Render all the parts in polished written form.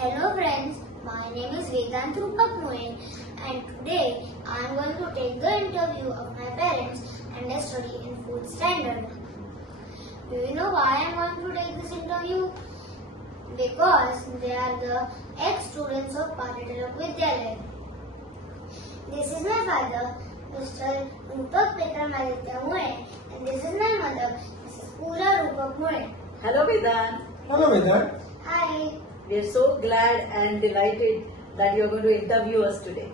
Hello friends, my name is Vedant Rupak Moen and today I am going to take the interview of my parents and they study in 4th standard. Do you know why I am going to take this interview? Because they are the ex-students of Palitilak Vidyalaya. This is my father, Mr. Rupak Petramaditya Moen, and this is my mother, Mrs. Pooja Rupak Moen. Hello Vedant. Hello Vedant. Hi. We are so glad and delighted that you are going to interview us today.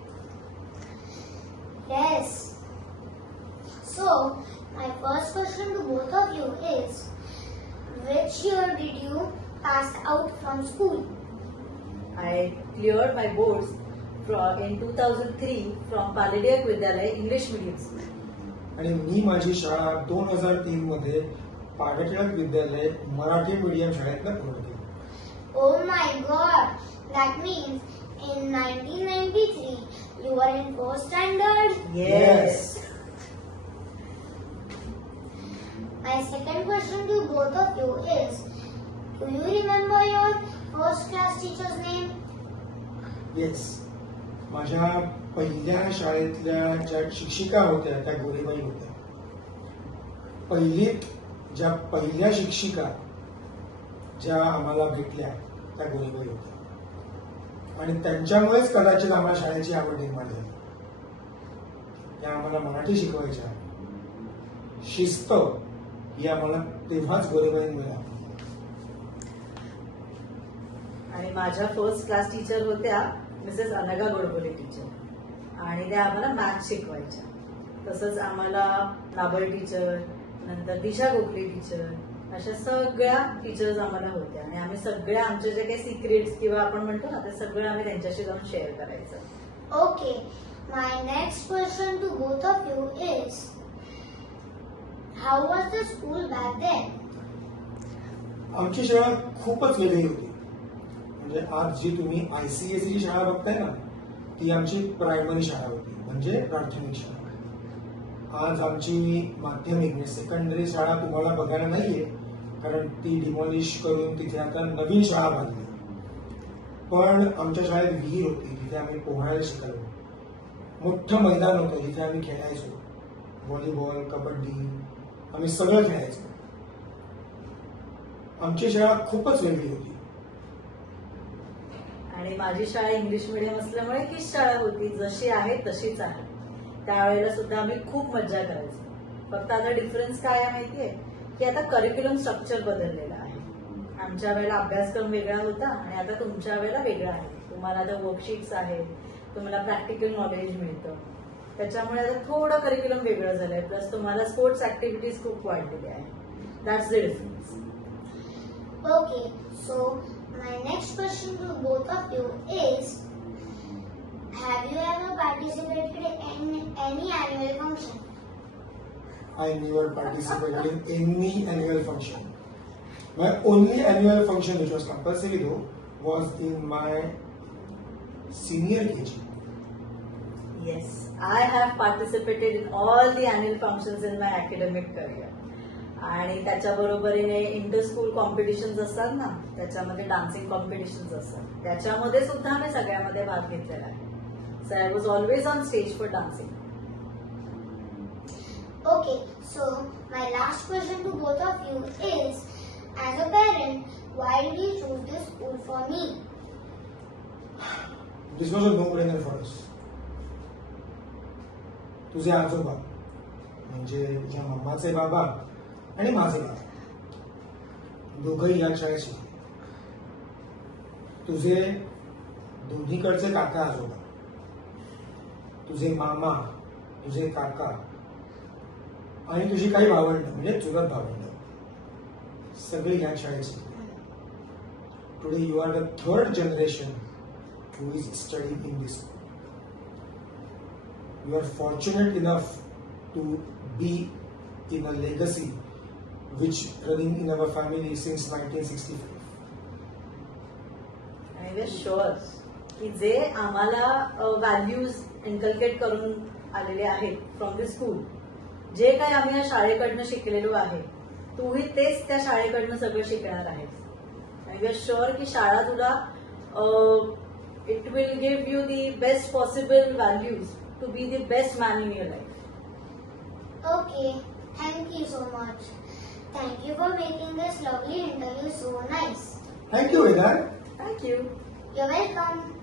Yes. So, my first question to both of you is, which year did you pass out from school? I cleared my boards in 2003 from Palitilak Vidyalaya English Medium School. आणि मी माझी शाळा 2003 मध्ये पालिटिलक विद्यालय Marathi medium शाळेतनं पूर्ण केली. Oh my god, that means in 1993 you were in 4th standard? Yes. My second question to both of you is, do you remember your first class teacher's name? Yes. माझ्या पहिल्या शाळेतल्या ज्या शिक्षिका होत्या त्या गोरेबाई होत्या. पहिलीत ज्या पहिल्या शिक्षिका ज्या आम्हाला भेटल्या त्या गोरेबाई होत्या आणि त्यांच्यामुळेच कदाचित आम्हाला शाळेची आवड निर्माण झाली. त्या आम्हाला मराठी शिकवायच्या. शिस्त ही आम्हाला तेव्हाच गोरेबाईंमुळे आली. आणि माझ्या फर्स्ट क्लास टीचर होत्या मिसेस अनघा गोडबोले टीचर आणि त्या आम्हाला मॅथ्स शिकवायच्या. तसंच आम्हाला नाबर टीचर, नंतर दिशा गोखले टीचर, अशा सगळ्या टीचर्स आम्हाला होत्या आणि आम्ही सगळ्या आमचे जे काही सिक्रेट्स किंवा आपण म्हणतो ना ते सगळं आम्ही त्यांच्याशी जाऊन शेअर करायचं. Okay, my next question to both of you is, how was the school back then? आमची शाळा खूपच वेगळी होती. म्हणजे आज जी तुम्ही ICSE शाळा बघताय ना ती आमची प्रायमरी शाळा होती, म्हणजे प्राथमिक शाळा. आज आमची माध्यमिक म्हणजे सेकंडरी शाळा तुम्हाला बघायला नाहीये कारण ती डिमॉलिश करून तिथे आता नवीन शाळा बांधली. पण आमच्या शाळेत विहीर होती, तिथे आम्ही पोहायला शिकायलो. मोठं मैदान होतं जिथे आम्ही खेळायचो. व्हॉलीबॉल, कबड्डी आम्ही सगळं खेळायचो. आमची शाळा खूपच वेगळी होती. आणि माझी शाळा इंग्लिश मिडियम असल्यामुळे हीच शाळा होती, जशी आहे तशीच आहे. त्यावेळेला सुद्धा आम्ही खूप मज्जा करायचो. फक्त आता डिफरन्स काय आहे माहितीये की आता करिक्युलम स्ट्रक्चर बदललेलं आहे. आमच्या वेळेला अभ्यासक्रम वेगळा होता आणि आता तुमच्या वेळेला वेगळा आहे. तुम्हाला आता वर्कशीट्स आहेत, तुम्हाला प्रॅक्टिकल नॉलेज मिळतं. त्याच्यामुळे आता थोडं करिक्युलम वेगळं झालंय. प्लस तुम्हाला स्पोर्ट्स ऍक्टिव्हिटीज खूप वाढलेल्या आहेत. That's the difference. Okay, so my next question to both of you is, have you ever participated in any annual function? I never participated in any annual function. My only annual function which was compulsory though was in my senior KG. Yes, I have participated in all the annual functions in my academic career. आणि त्याच्या बरोबरीने inter school competitions असतात ना, त्याच्यामध्ये dancing competitions असतात, त्याच्यामध्ये सुद्धा मी सगळ्यामध्ये भाग घेतलेला आहे. So I was always on stage for dancing. Okay, so my last question to both of you is, as a parent, why did you choose this school for me? This was a no-brainer for us. तुझे आजोबा म्हणजे तुझ्या मम्माचे बाबा आणि माझे बाबा दोघंही या शाळेत शिकले. तुझे दोन्हीकडचे काका आजोबा, तुझे मामा, तुझे काका आणि तुझी काही भावंड म्हणजे चुलत भावंड सगळे या शाळेत शिकले. Today you are the third generation who is studying in this school. You are fortunate enough to be in a legacy which running in our family since 1965. आणि वी आर शुअर की जे आम्हाला व्हॅल्यूज इन्कल्केट करून आलेले आहेत from the school, जे काही आम्ही या शाळेकडनं शिकलेलो आहे, तूही तेच त्या शाळेकडनं सगळं शिकणार आहेस. आणि वी आर शुअर की शाळा तुला it will give you the best possible values to be the best man in your life. Okay, thank you so much. Thank you for making this lovely interview so nice. Thank you, Vedant. Thank you. You're welcome.